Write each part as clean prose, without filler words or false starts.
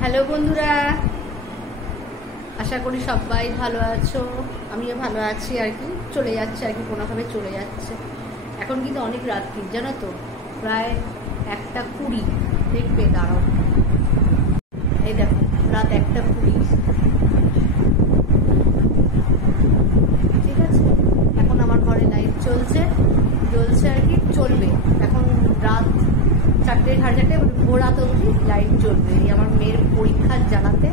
Hello বন্ধুরা, আশা করি সবাই ভালো আছো। আমিও ভালো আছি আর কি, চলে যাচ্ছে আর কি, কোনোভাবে চলে যাচ্ছে। এখন কিন্তু অনেক রাত্রি, জানো তো, প্রায় 1:20। দেখবে, দাঁড়াও, এই দেখো, রাত 1:20। ঠিক আছে, এখন আমার ঘরে লাইট জ্বলছে আর কি, চলবে। এখন রাত 4টে, 4:30, ভোর রাত অবধি লাইট জ্বলবে। এই আমার মেয়ের পরীক্ষার জানাতে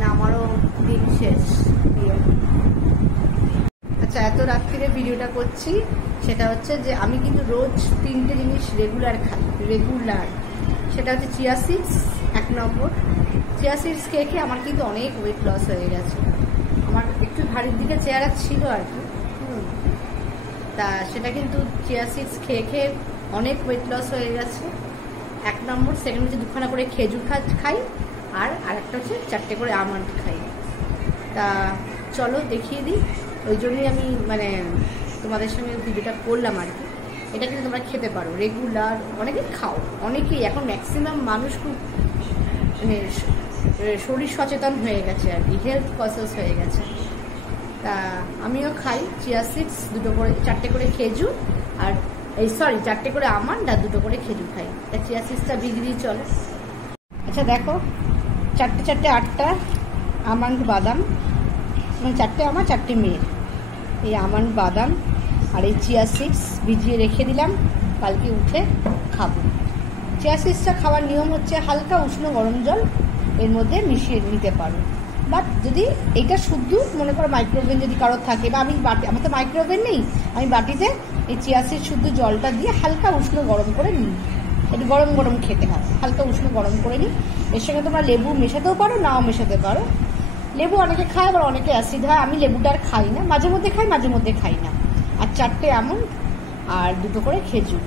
না, আমারও দিন শেষ। আচ্ছা, এত রাত্রিরে ভিডিওটা করছি, সেটা হচ্ছে যে আমি কিন্তু রোজ 3টে জিনিস রেগুলার খাই। সেটা হচ্ছে চিয়া সিডস। 1 নম্বর, চিয়া সিডস খেয়ে খেয়ে আমার কিন্তু অনেক ওয়েট লস হয়ে গেছে। আমার একটু ভারীর দিকে চেহারা ছিল আর কি, তা সেটা কিন্তু চিয়া সিডস খেয়ে খেয়ে অনেক ওয়েট লস হয়ে গেছে। 1 নম্বর। সেকেন্ড হচ্ছে 2খানা করে খেজুর খাই, আর আরেকটা হচ্ছে 4টে করে আমন্ড খাই। তা চলো দেখিয়ে দিই। ওই জন্যই আমি তোমাদের সঙ্গে ভিডিওটা করলাম আর কি। এটা কিন্তু তোমরা খেতে পারো রেগুলার, অনেকেই খাও, অনেকেই এখন ম্যাক্সিমাম মানুষ খুব শরীর সচেতন হয়ে গেছে আর কি, হেলথ কনসিয়াস হয়ে গেছে। তা আমিও খাই চিয়া সিডস 4টে করে খেজুর, আর 4টে করে আমন্ড আর 2টো করে খেজুর খাই। তা চিয়া সিডসটা বিক্রি চলে। আচ্ছা দেখো, 4টে 8টা আমন্ড বাদাম, 4টে আমার, 4টে মেয়ের। এই আমন্ড বাদাম আর এই চিয়া সিডস ভিজিয়ে রেখে দিলাম, কালকে উঠে খাবো। চিয়া সিডসটা খাওয়ার নিয়ম হচ্ছে হালকা উষ্ণ গরম জল এর মধ্যে মিশিয়ে নিতে পারো। বাট যদি এইটা শুদ্ধ মনে করো, মাইক্রোওভেন যদি কারোর থাকে, বা আমার তো মাইক্রোওভেন নেই, আমি বাটিতে এই চিয়া সিড শুদ্ধ জলটা দিয়ে হালকা উষ্ণ গরম করে নিই। একটু গরম গরম খেতে হয়, হালকা উষ্ণ গরম করে নিই। এর সঙ্গে তোমরা লেবু মেশাতেও পারো, নাও মেশাতে পারো। লেবু অনেকে খায়, আবার অনেকে অ্যাসিড হয়। আমি লেবুটা আর খাই না, মাঝে মধ্যে খাই, মাঝে মধ্যে খাই না। আর 4টে আমন্ড আর 2টো করে খেজুর,